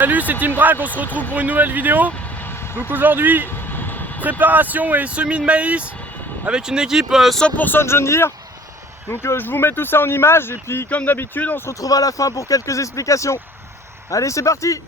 Salut, c'est Team Drag, on se retrouve pour une nouvelle vidéo. Donc aujourd'hui, préparation et semis de maïs avec une équipe 100% John Deere. Donc je vous mets tout ça en image et puis comme d'habitude, on se retrouve à la fin pour quelques explications. Allez, c'est parti!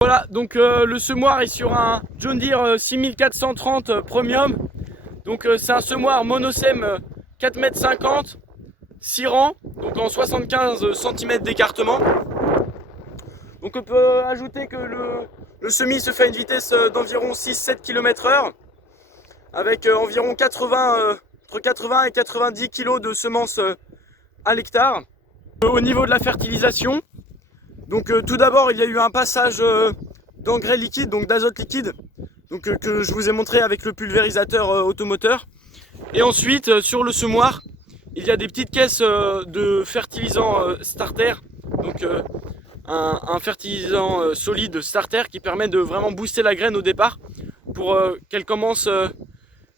Voilà, donc le semoir est sur un John Deere 6430 Premium. Donc c'est un semoir monosème 4,50 m, 6 rangs, donc en 75 cm d'écartement. Donc on peut ajouter que le semis se fait à une vitesse d'environ 6-7 km/h avec environ entre 80 et 90 kg de semences à l'hectare. Au niveau de la fertilisation, donc tout d'abord il y a eu un passage d'engrais liquide, donc d'azote liquide, donc, que je vous ai montré avec le pulvérisateur automoteur. Et ensuite sur le semoir il y a des petites caisses de fertilisant starter, donc un fertilisant solide starter qui permet de vraiment booster la graine au départ pour qu'elle commence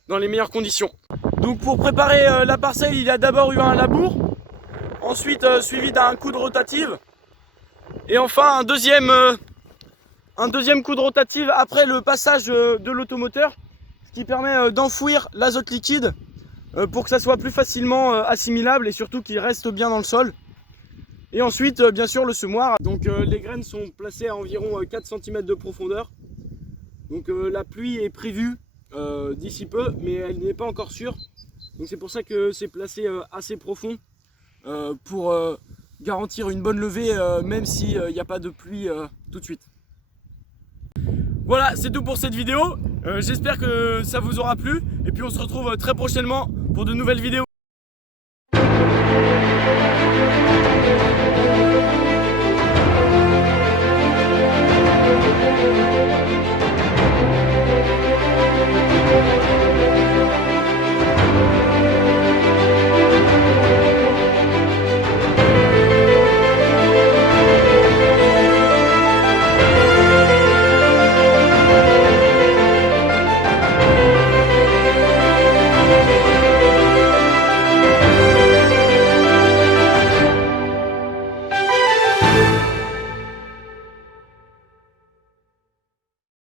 dans les meilleures conditions. Donc pour préparer la parcelle, il y a d'abord eu un labour, ensuite suivi d'un coup de rotative, et enfin un deuxième coup de rotative après le passage de l'automoteur, ce qui permet d'enfouir l'azote liquide pour que ça soit plus facilement assimilable et surtout qu'il reste bien dans le sol. Et ensuite bien sûr le semoir. Donc les graines sont placées à environ 4 cm de profondeur. Donc la pluie est prévue d'ici peu, mais elle n'est pas encore sûre. Donc c'est pour ça que c'est placé assez profond pour garantir une bonne levée même s'il n'y a pas de pluie tout de suite. Voilà, c'est tout pour cette vidéo. J'espère que ça vous aura plu. Et puis on se retrouve très prochainement pour de nouvelles vidéos.